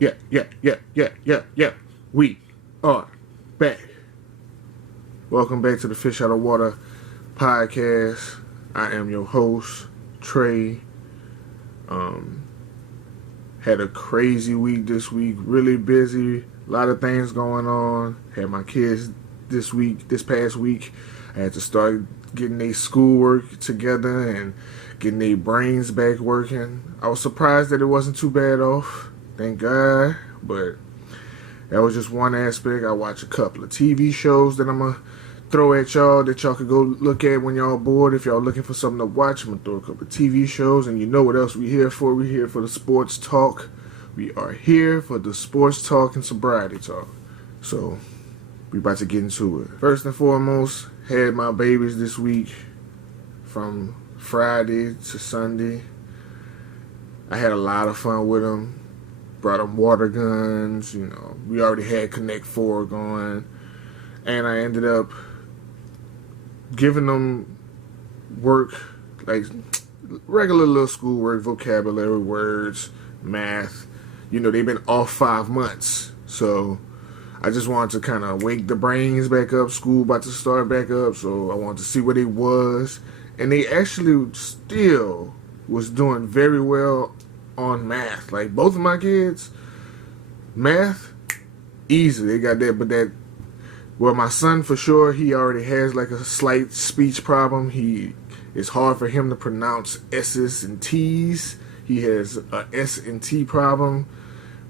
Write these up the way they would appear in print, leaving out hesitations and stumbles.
Yeah. We are back. Welcome back to the Fish Out of Water podcast. I am your host, Trey. Had a crazy week this week, really busy, a lot of things going on. Had my kids this past week. I had to start getting their schoolwork together and getting their brains back working. I was surprised that it wasn't too bad off, thank God, but that was just one aspect. I watched a couple of TV shows that I'm going to throw at y'all that y'all could go look at when y'all bored. If y'all looking for something to watch, I'm going to throw a couple of TV shows. And you know what else we here for? We here for the sports talk. We are here for the sports talk and sobriety talk. So, we about to get into it. First and foremost, had my babies this week from Friday to Sunday. I had a lot of fun with them. Brought them water guns, we already had Connect 4 going. And I ended up giving them work, like regular little school work, vocabulary, words, math. They've been off 5 months. So I just wanted to kind of wake the brains back up. School about to start back up. So I wanted to see where they was. And they actually still was doing very well on math. Like both of my kids, math, easy. They got that, well, my son for sure, he already has like a slight speech problem. It's hard for him to pronounce S's and T's. He has a S and T problem.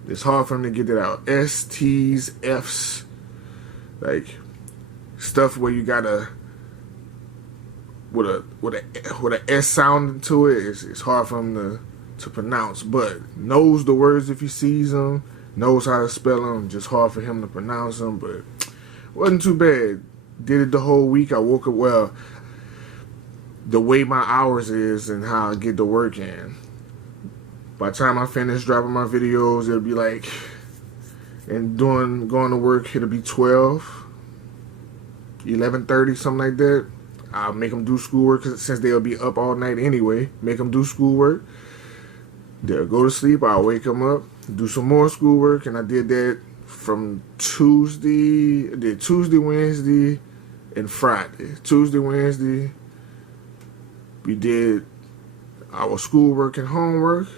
It's hard for him to get that out. S, T's, F's, like stuff where you gotta with a S sound to it. It's hard for him to pronounce, but knows the words if he sees them, knows how to spell them. Just hard for him to pronounce them, but wasn't too bad. Did it the whole week. I woke up, well, the way my hours is and how I get to work in. By the time I finish dropping my videos, it'll be like, and going to work, it'll be 12, 11:30, something like that. I'll make them do schoolwork since they'll be up all night anyway. Make them do schoolwork. They'll go to sleep. I'll wake them up, do some more schoolwork, and I did that from Tuesday. I did Tuesday, Wednesday, and Friday. Tuesday, Wednesday, we did our schoolwork and homework.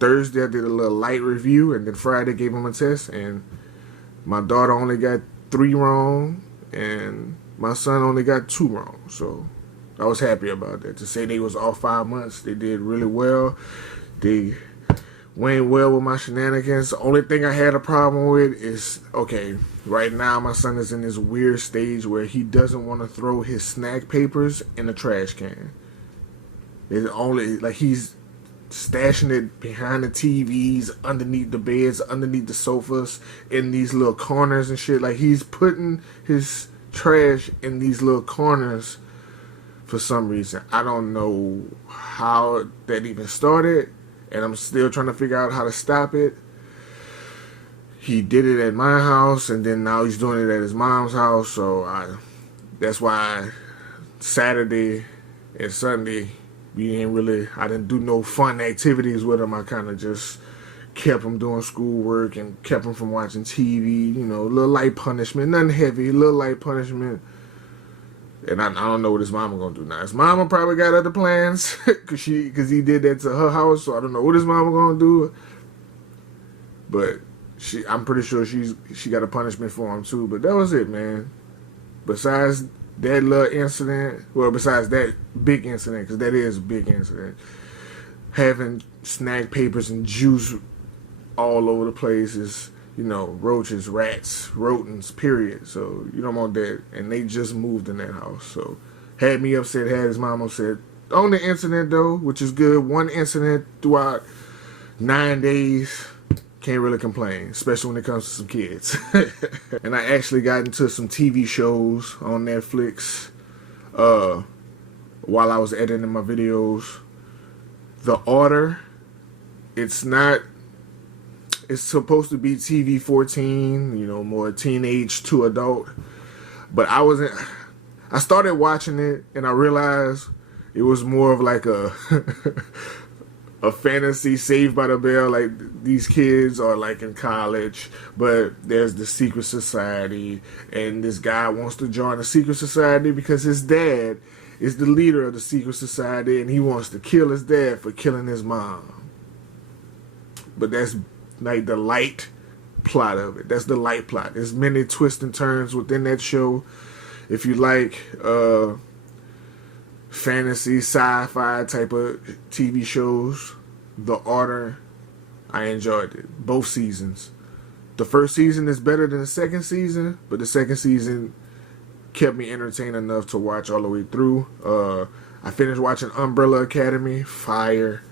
Thursday, I did a little light review, and then Friday gave them a test, and my daughter only got 3 wrong, and my son only got 2 wrong, so I was happy about that. To say they was off 5 months, they did really well. They went well with my shenanigans. The only thing I had a problem with is, okay, right now my son is in this weird stage where he doesn't want to throw his snack papers in the trash can. It's only, like, he's stashing it behind the TVs, underneath the beds, underneath the sofas, in these little corners and shit. Like, he's putting his trash in these little corners for some reason. I don't know how that even started, and I'm still trying to figure out how to stop it. He did it at my house, and then now he's doing it at his mom's house, so that's why Saturday and Sunday I didn't do no fun activities with him. I kind of just kept him doing schoolwork and kept him from watching TV, a little light punishment, nothing heavy, a little light punishment. And I don't know what his mama gonna do now. His mama probably got other plans because he did that to her house, so I don't know what his mama gonna do. But I'm pretty sure she got a punishment for him too. But that was it, man. Besides that little incident, besides that big incident, because that is a big incident, having snack papers and juice all over the place is, roaches, rats, rodents, period. So you don't want that. And they just moved in that house. So had me upset, had his mom upset. On the incident though, which is good, one incident throughout 9 days, can't really complain, especially when it comes to some kids. And I actually got into some TV shows on Netflix while I was editing my videos. The Order, it's supposed to be TV 14, more teenage to adult. But I started watching it and I realized it was more of like a a fantasy Saved by the Bell. Like these kids are like in college, but there's the secret society, and this guy wants to join the secret society because his dad is the leader of the secret society, and he wants to kill his dad for killing his mom. But that's like the light plot of it. That's the light plot. There's many twists and turns within that show. If you like fantasy, sci-fi type of TV shows, The Order, I enjoyed it. Both seasons. The first season is better than the second season, but the second season kept me entertained enough to watch all the way through. I finished watching Umbrella Academy. Fire.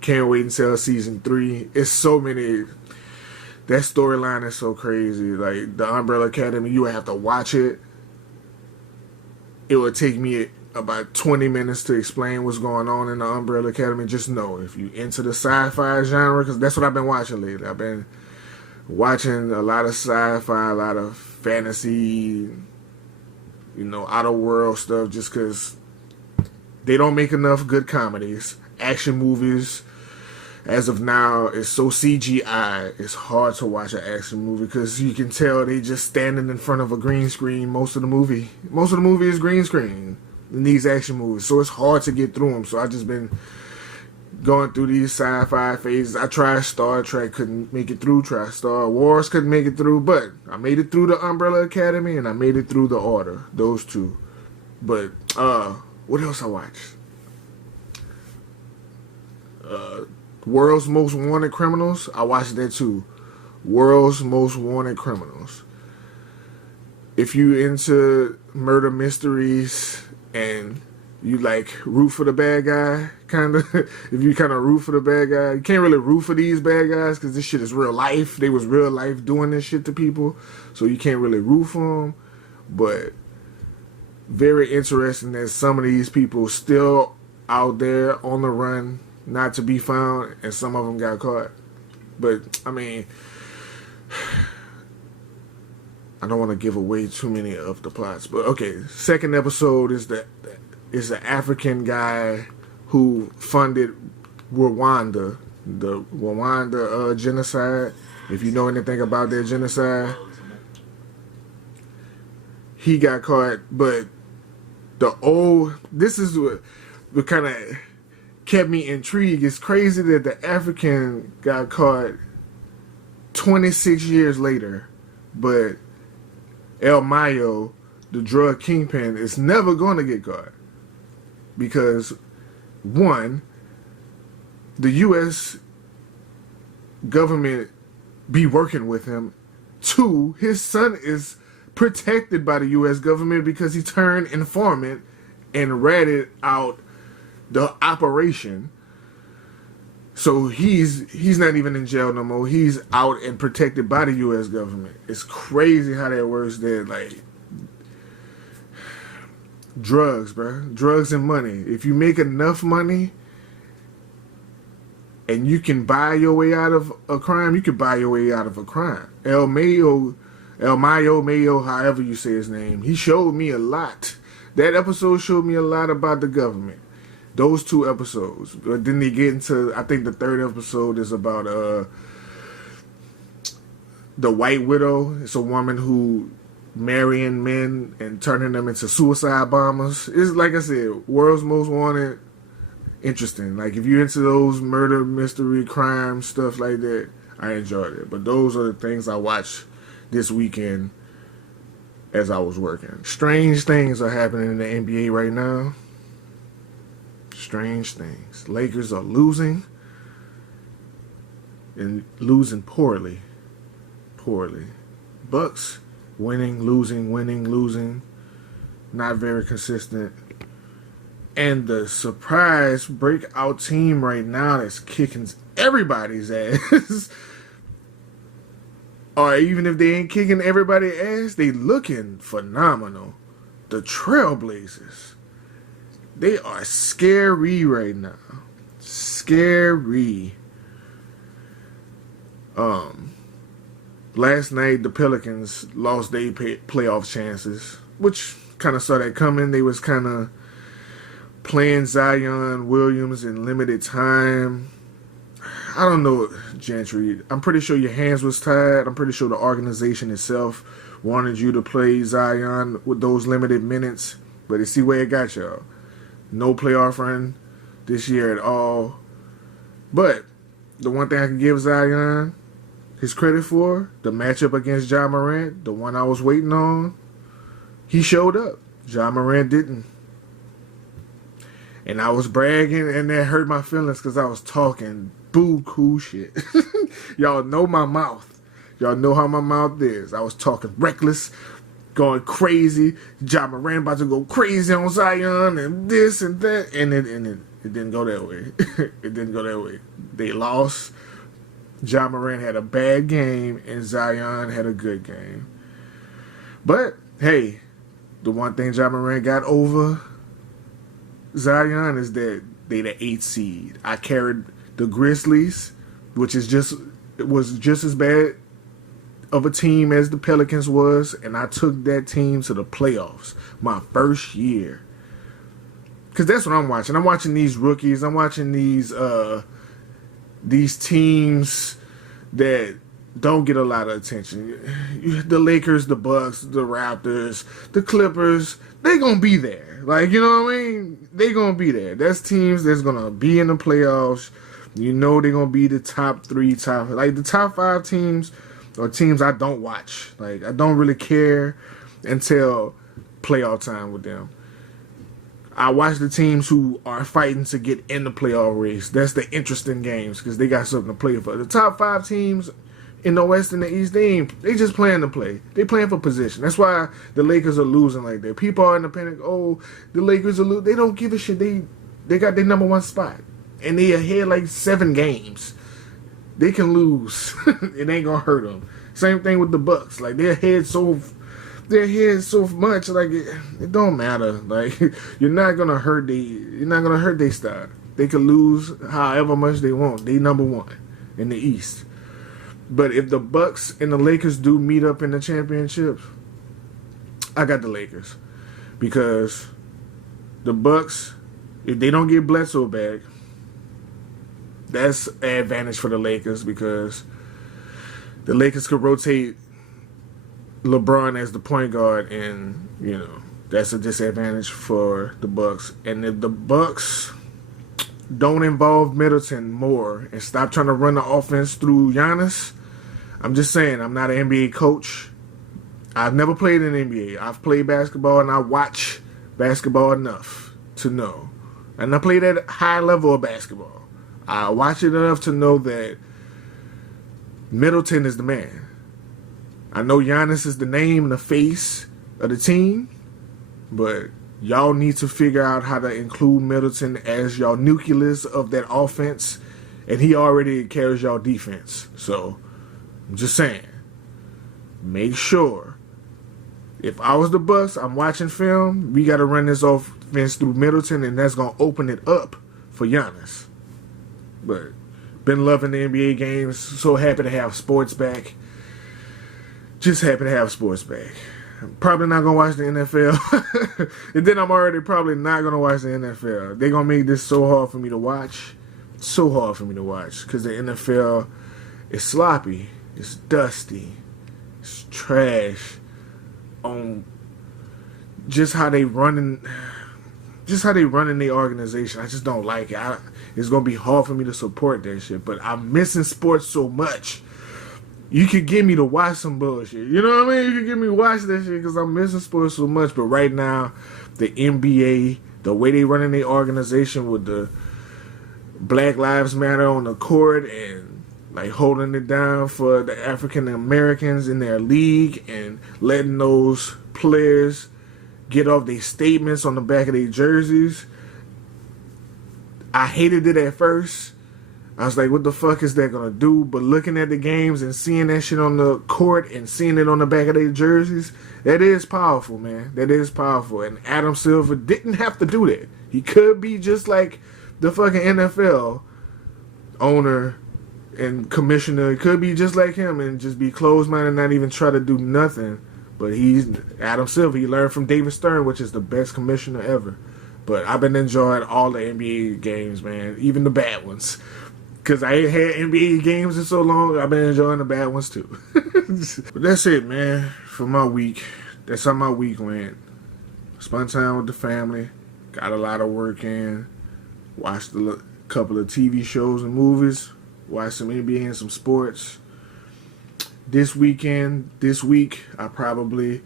Can't wait until season 3. It's so many. That storyline is so crazy. Like the Umbrella Academy, you would have to watch it. It would take me about 20 minutes to explain what's going on in the Umbrella Academy. Just know if you into the sci-fi genre, because that's what I've been watching lately. I've been watching a lot of sci-fi, a lot of fantasy, outer world stuff, just because they don't make enough good comedies. Action movies, as of now, is so CGI. It's hard to watch an action movie because you can tell they just standing in front of a green screen most of the movie. Most of the movie is green screen in these action movies, so it's hard to get through them. So I just been going through these sci-fi phases. I tried Star Trek, couldn't make it through. Tried Star Wars, couldn't make it through. But I made it through the Umbrella Academy, and I made it through The Order. Those two. But what else I watched? World's Most Wanted Criminals. I watched that too. World's Most Wanted Criminals. If you into murder mysteries and you like root for the bad guy, kind of. If you kind of root for the bad guy, you can't really root for these bad guys because this shit is real life. They was real life doing this shit to people, so you can't really root for them. But very interesting that some of these people still out there on the run, not to be found, and some of them got caught. But I mean, I don't want to give away too many of the plots. But okay, second episode is the African guy who funded Rwanda, the Rwanda genocide. If you know anything about that genocide, he got caught. But this is what kind of kept me intrigued. It's crazy that the African got caught 26 years later, but Mayo, the drug kingpin, is never going to get caught because, one, the U.S. government be working with him. Two, his son is protected by the U.S. government because he turned informant and ratted out the operation. So he's not even in jail no more. He's out and protected by the U.S. government. It's crazy how that works there. Like, drugs, bro. Drugs and money. If you make enough money and you can buy your way out of a crime, you can buy your way out of a crime. Mayo, however you say his name, he showed me a lot. That episode showed me a lot about the government. Those two episodes. But then they get into, I think the third episode is about the White Widow. It's a woman who marrying men and turning them into suicide bombers. It's like I said, World's Most Wanted. Interesting. Like if you're into those murder, mystery, crime, stuff like that, I enjoyed it. But those are the things I watched this weekend as I was working. Strange things are happening in the NBA right now. Strange things. Lakers are losing. And losing poorly. Bucks winning, losing. Not very consistent. And the surprise breakout team right now that's kicking everybody's ass. Or even if they ain't kicking everybody's ass, they looking phenomenal. The Trailblazers. They are scary right now. Scary. Last night the Pelicans lost their playoff chances, which kind of saw that coming. They was kind of playing Zion Williams in limited time. I don't know, Gentry. I'm pretty sure your hands was tied. I'm pretty sure the organization itself wanted you to play Zion with those limited minutes. But you see where it got y'all. No playoff run this year at all. But the one thing I can give Zion his credit for, the matchup against Ja Morant, the one I was waiting on, he showed up. Ja Morant didn't. And I was bragging, and that hurt my feelings because I was talking boo-cool shit. Y'all know my mouth. Y'all know how my mouth is. I was talking reckless, going crazy. Ja Morant about to go crazy on Zion and this and that. And it didn't go that way. It didn't go that way. They lost. Ja Morant had a bad game, and Zion had a good game. But, hey, the one thing Ja Morant got over Zion is that they the 8th seed. I carried the Grizzlies, which was just as bad of a team as the Pelicans was, and I took that team to the playoffs my first year. Because that's what I'm watching. I'm watching these rookies. I'm watching these teams that don't get a lot of attention. The Lakers, the Bucks, the Raptors, the Clippers, they gonna be there. Like, you know what I mean? They gonna be there. That's teams that's gonna be in the playoffs. You know they're gonna be the top 3, the top 5 teams or teams I don't watch. Like, I don't really care until playoff time with them. I watch the teams who are fighting to get in the playoff race. That's the interesting games because they got something to play for. The top 5 teams in the West and the East, they just playing to play. They playing for position. That's why the Lakers are losing like that. People are in the panic. Oh, the Lakers are losing. They don't give a shit. They got their number 1 spot, and they ahead like 7 games. They can lose. It ain't gonna hurt them. Same thing with the Bucks. Like they're ahead so much. Like it don't matter. Like you're not gonna hurt they start. They can lose however much they want. They number 1 in the East. But if the Bucks and the Lakers do meet up in the championships, I got the Lakers. Because the Bucks, if they don't get Bledsoe back, that's an advantage for the Lakers because the Lakers could rotate LeBron as the point guard, and that's a disadvantage for the Bucks. And if the Bucks don't involve Middleton more and stop trying to run the offense through Giannis, I'm just saying, I'm not an NBA coach. I've never played in the NBA. I've played basketball and I watch basketball enough to know. And I played at a high level of basketball. I watch it enough to know that Middleton is the man. I know Giannis is the name and the face of the team, but y'all need to figure out how to include Middleton as y'all nucleus of that offense, and he already carries y'all defense. So, I'm just saying, make sure. If I was the Bucks, I'm watching film, we got to run this offense through Middleton, and that's going to open it up for Giannis. But, been loving the NBA games, so happy to have sports back. Just happy to have sports back. I'm probably not going to watch the NFL. And then I'm already probably not going to watch the NFL. They're going to make this so hard for me to watch. So hard for me to watch. Because the NFL is sloppy. It's dusty. It's trash. On just how they running the organization. I just don't like it. It's going to be hard for me to support that shit. But I'm missing sports so much. You could get me to watch some bullshit. You know what I mean? You could get me to watch that shit because I'm missing sports so much. But right now, the NBA, the way they running their organization with the Black Lives Matter on the court and like holding it down for the African Americans in their league and letting those players get off their statements on the back of their jerseys. I hated it at first. I was like, what the fuck is that going to do? But looking at the games and seeing that shit on the court and seeing it on the back of their jerseys, that is powerful, man. That is powerful. And Adam Silver didn't have to do that. He could be just like the fucking NFL owner and commissioner. He could be just like him and just be closed-minded and not even try to do nothing. But he's Adam Silver. He learned from David Stern, which is the best commissioner ever. But I've been enjoying all the NBA games, man, even the bad ones. Because I ain't had NBA games in so long, I've been enjoying the bad ones too. But that's it, man, for my week. That's how my week went. Spent time with the family, got a lot of work in, watched a couple of TV shows and movies, watched some NBA and some sports. This week, I probably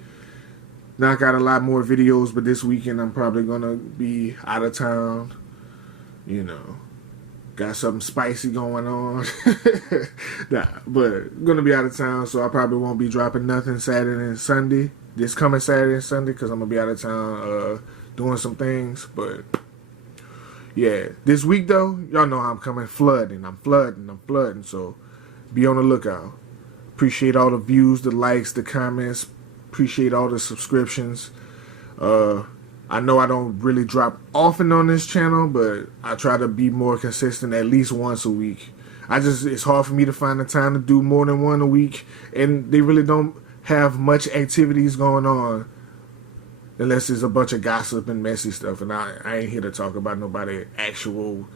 not got a lot more videos, but this weekend I'm probably going to be out of town, you know. Got something spicy going on. Nah, but going to be out of town, so I probably won't be dropping nothing Saturday and Sunday. This coming Saturday and Sunday, because I'm going to be out of town doing some things. But, yeah. This week, though, y'all know how I'm coming flooding. I'm flooding. So, be on the lookout. Appreciate all the views, the likes, the comments. Appreciate all the subscriptions. I know I don't really drop often on this channel, but I try to be more consistent at least once a week. It's hard for me to find the time to do more than one a week, and they really don't have much activities going on unless it's a bunch of gossip and messy stuff, and I ain't here to talk about nobody's actual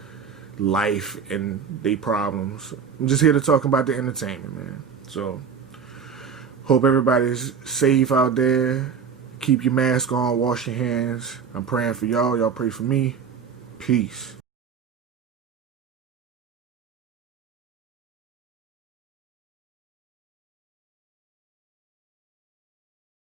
life and their problems. I'm just here to talk about the entertainment, man. So, hope everybody's safe out there. Keep your mask on, wash your hands. I'm praying for y'all. Y'all pray for me. Peace.